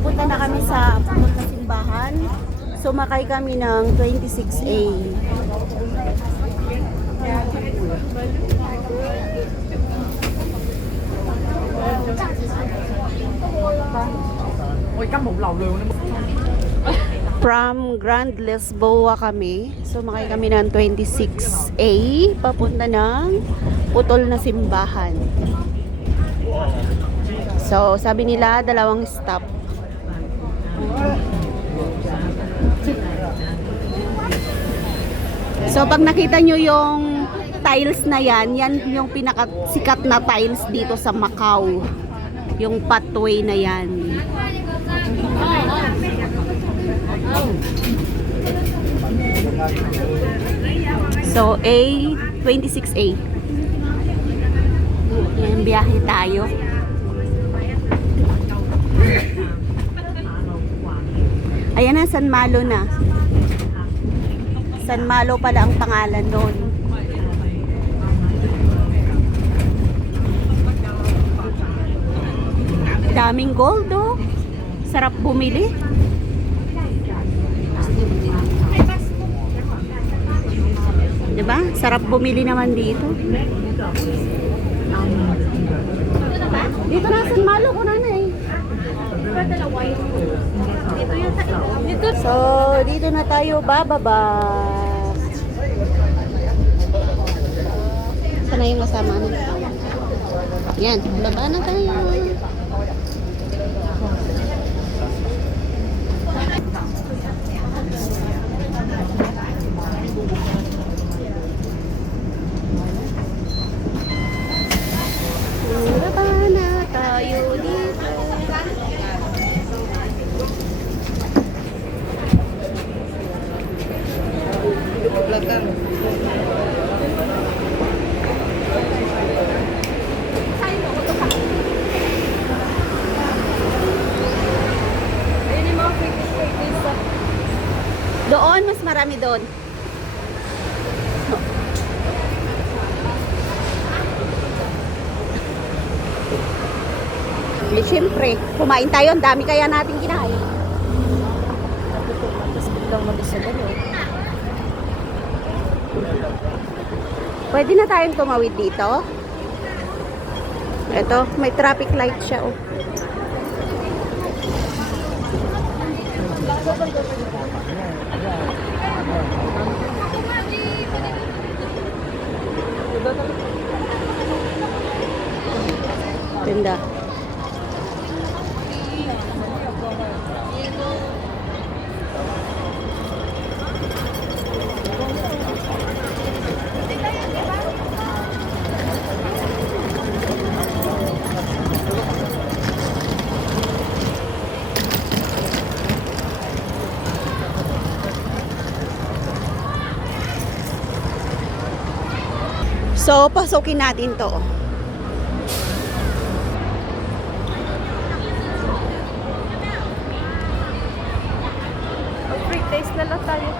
papunta na kami sa pupunta simbahan. Sumakay kami ng 26A. From Grand Lisboa kami. Sumakay kami ng 26A. Papunta ng putol na simbahan. So, sabi nila, 2 stop. So, pag nakita nyo yung tiles na yan, yan yung pinakasikat na tiles dito sa Macau. Yung pathway na yan. So, A26A. Yan, biyahe tayo. Ayan na, San Malo na. San Malo pala ang pangalan doon. Daming gold, oh. Sarap bumili. Diba? Sarap bumili naman dito. Dito na, San Malo ko na eh. So, dito na tayo bababa. Sana yung kasama na. Yan, baba na tayo. Baba na tayo dito. Doon, mas marami doon. Siyempre, kumain tayo. Ang dami kaya natin kinain. Pwede na tayong tumawid dito. Ito, may traffic light siya. Oh. Ganda. So, pasukin natin to. Free taste na lang tayo.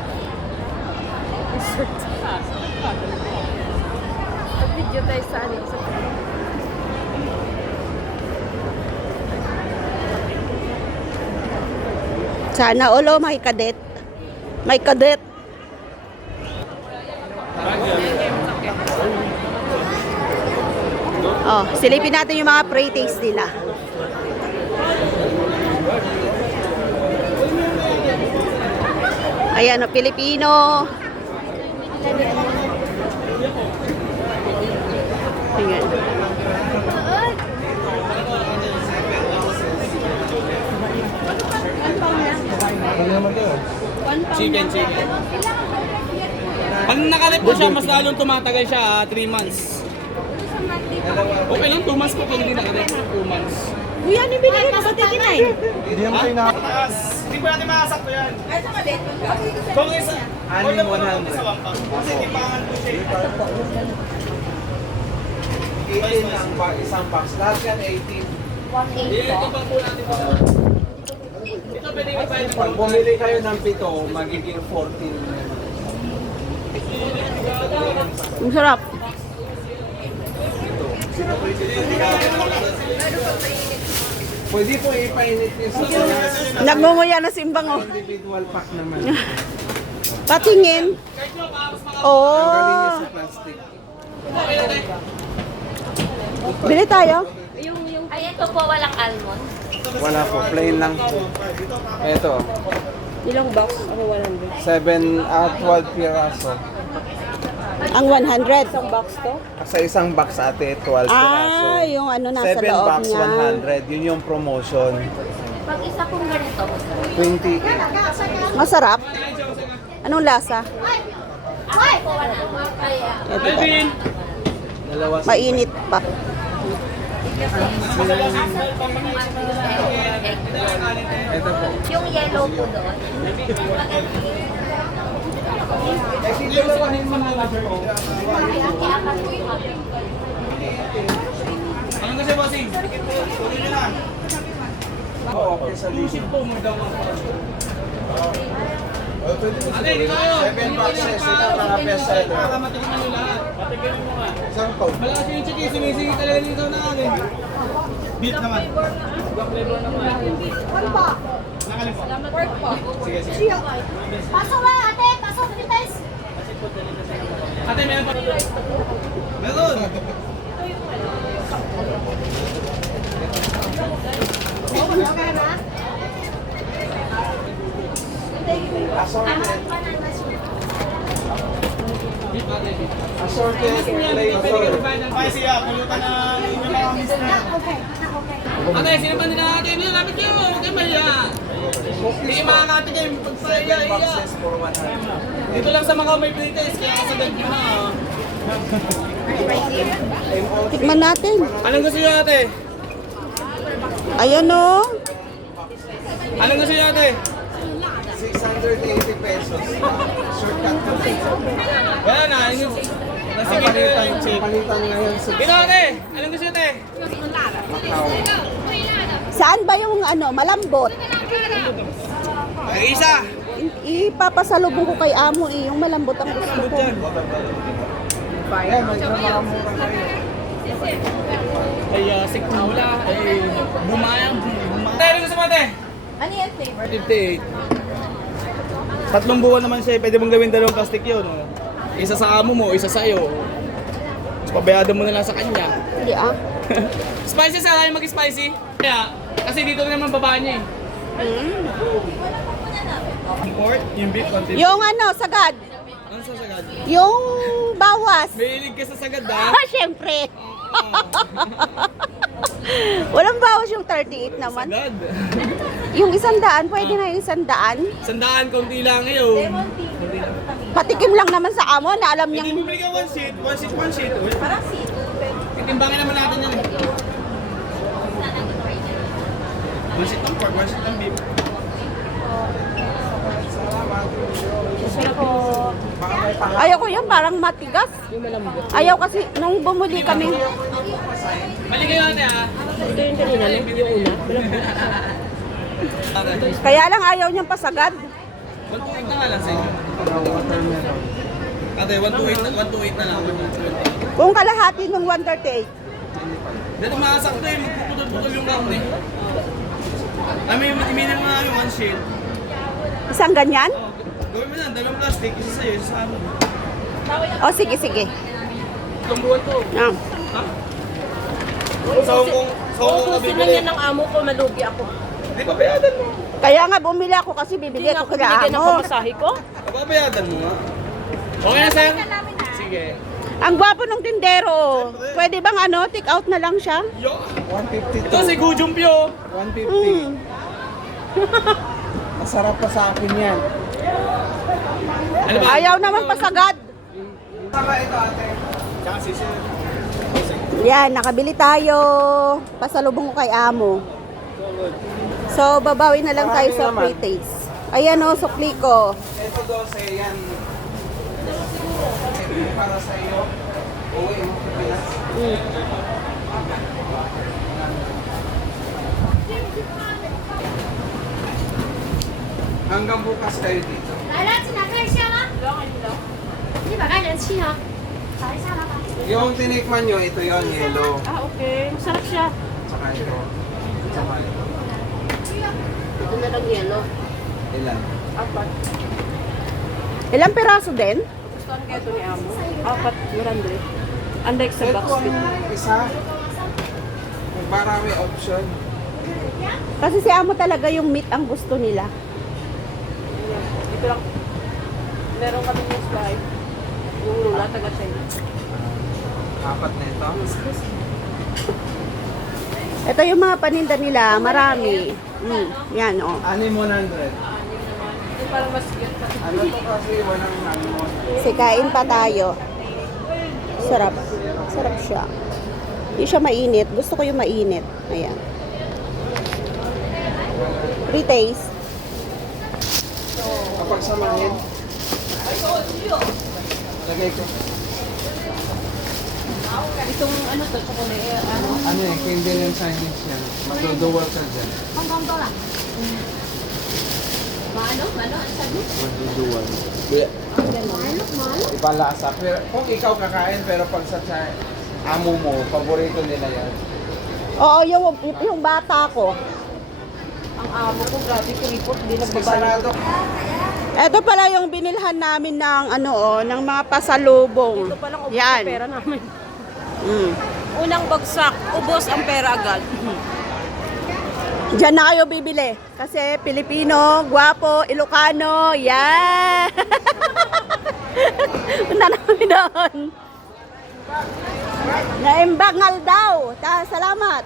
Mag-video tayo sa ano. Sana ulo may kadet. May kadet. Oh, silipin natin yung mga pre-taste nila. Ayan, oh, Pilipino. Ayan. Chicken. Pag nakalip po siya, mas lalong tumatagal siya, 3 months. Okay lang, 2 months po kung hindi nakalip. 2 months. Uy, ano yung binigay mo sa tikinay? Hindi naman kayo na... Hindi po natin makasakto yan. Kung isa, Anim 100. kasi timbangan po siya. 18 ang isang box. Lahat yan 18. Ito pa po natin po. Ito pwede yung bayad. Pag bumili kayo ng 7, magiging 14. Ang sarap. Pwede po ipainit niyo sa Nagmumuya na simbang oh. individual pack naman. Patingin. Tanggalin niyo Oh. sa plastic. Bili tayo. Ay, ito po walang almond. Wala po, plain lang po. Ito, Ilang box? Ako 12 piraso. Ang 100. box to? Sa isang box ate, 12 piraso. Ah, yung ano nasa 7 loob box, niya. 100. Yun yung promotion. Pag isa pong ganito, 28. Masarap. Anong lasa? ay, po wala. Ay, Ito ba? Dalawa sa Mainit pa. Ito po. yung yellow po doon. Anong kasi bossing? Tuloy nyo na. Oo, okay sa Exclusive po mo daw ang Pwede mo Ate, dito kayo. 7 boxes, ito mga best seller. Para matikman nyo lahat. Patigyan mo nga. Isang to. Malakas yung chiki, sumisingit talaga dito na natin. Beef naman. Nakalim po. Sige, sige. Pasok na, ate! Pasok na guys! Ate, meron pa. Meron. Assorted, flavor. Pwede siya, pulutan na yung mga mister. Ate, sino ba nila natin? Lapit kayo, huwag kayo mahiya. Hindi makakati kayo, 7 pagpaya-iya. boxes for 100. Dito lang sa mga may pilites, kaya kasagad nyo na. Tikman natin. Anong gusto nyo ate? Ayan oh. Anong gusto nyo ate? 680 pesos. Shortcut po. Wala na, yung nasigit na yung chip. Palitan ngayon sa Dito ate, anong gusto nyo ate? Macau. Saan ba yung ano, malambot? Isa! Ipapasalubong ko kay amo eh, yung malambot ang gusto ko. Ayan, may mura kayo. Ay, sikmula, ay bumayang. Ate, anong gusto mo ate? Ano yung flavor? 58. Tatlong buwan naman siya, pwede mong gawin dalawang plastic yun. Oh. Isa sa amo mo, isa sa iyo. Tapos pabayado mo na lang sa kanya. Hindi ah. Spicy sa kayo mag-spicy? Kaya, kasi dito na naman baba niya eh. Yung pork, yung beef, konti. Yung ano, sagad. Ano sa sagad? Yung bawas. Mahilig ka sa sagad ha? Ah, syempre. Walang bawas yung 38 naman. Sagad. Yung 100, pwede na yung 100. Sandaan, konti lang ngayon. Patikim lang naman sa amo na alam Hindi niyang mo bili ka one sheet. Parang sheet. Titimbangin naman natin yan eh. One sheet ng pork, one sheet ng beef. ayaw ko yan, parang matigas. Ayaw kasi, nung bumuli kami, Mali kayo ate ha? Ito yung kanina, yung una. kaya lang ayaw niyang pasagad. 128 na nga lang sa inyo. Ate, 128 na lang. 128. Kung kalahati ng 138. Dito makasakto eh, magpuputol-putol yung karne. Ay, may iminin mo nga yung one sheet. Isang ganyan? Gawin mo na, dalawang plastic, isa sa'yo, isa sa amin. O sige, sige. Itong buwan to. Ah. Ha? Sa Hong Kong, Kung gusto nabibili. niya ng amo ko, malugi ako. Di ba bayadan mo? Kaya nga bumili ako kasi Hindi bibigay nga ko ako kila binigyan ng amo. pamasahe ko. Babayadan mo nga. Okay na sir? Sige. Ang gwapo ng tindero. Pwede bang ano, take out na lang siya? Yo! 150 Ito si Gujumpyo. 150. Masarap pa sa akin yan. Ano ba? Ayaw naman pasagad. Tama ito ate. Tsaka sisir. Yan, nakabili tayo. Pasalubong ko kay amo. So, babawi na lang tayo sa free taste. Ayan o, sukli ko. Ito 12 yan. Para sa iyo. Uwi mo sa Pinas. Hanggang bukas kayo dito. 来了，进来看一下吗？一百块人气啊！找一下老板。 Yung tinikman nyo, ito yon yellow. Ah, okay. Masarap siya. Tsaka ito. Tsaka ito. yellow. Ilan? Apat. Ilang piraso din? Gusto ang keto ni Amo. Apat, 100. Unlike sa box Ito fit. ang isa. Marami option. Kasi si amo talaga yung meat ang gusto nila. Ito lang. Meron kami yung slide. Yung lula, taga-China. Apat na ito. Ito yung mga paninda nila, marami. Yan, oh. Ano yung 100? Ito parang mas cute. Ano to kasi walang ano. Sikain pa tayo. Sarap. Sarap siya. Hindi siya mainit. Gusto ko yung mainit. Ayan. Pre-taste. Kapag samahin. Lagay ko. Itong ano to, chocolate, ano? Ano eh, candy and Chinese yan. Magduduwal ka dyan. Malo? Ang sabi? Magduduwal. Ipalasa. Pero kung ikaw kakain, pero pag sa amo mo, paborito nila yan. Oo, yung bata ko. Ang amo ko, grabe, kuripot, hindi nagbabayad. Sarado. Ito pala yung binilhan namin ng ano ng mga pasalubong. Ito palang ubos Yan. ang pera namin. Mm. Unang bagsak, ubos ang pera agad. Diyan na kayo bibili. Kasi Pilipino, gwapo, Ilocano, yan. Punta na kami doon. Naimbangal daw. Salamat.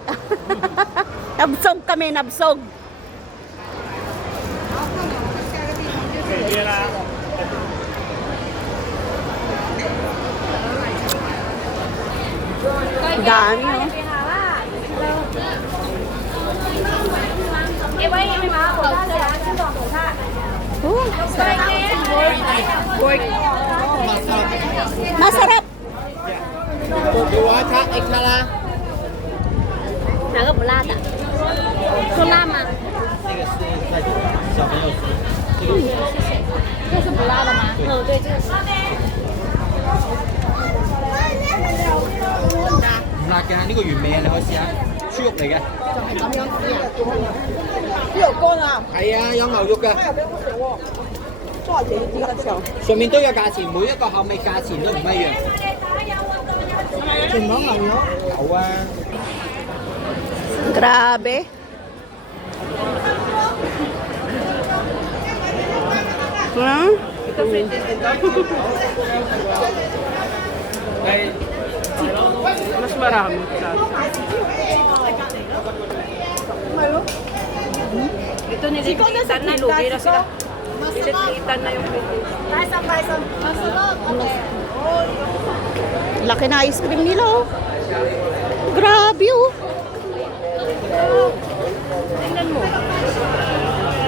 Nabsog kami, nabsog. Dami, oh. Oh, masarap. 给我擦 X 啦。哪个不辣的？说辣吗？那个是在小朋友吃，这是不辣的吗？嗯，对，这个是。唔辣嘅，呢個原味啊，你可以試下，豬肉嚟嘅。有乾啊，係啊，有牛肉㗎，多少錢一個球？上面都有價錢，每一個口味價錢都唔一樣。全部牛肉有啊。 Grabe. Hmm? Mas marami. Ito nililitan na, lugi na sila. Nililitan na yung Laki na ice cream nila, oh. Grabe, oh.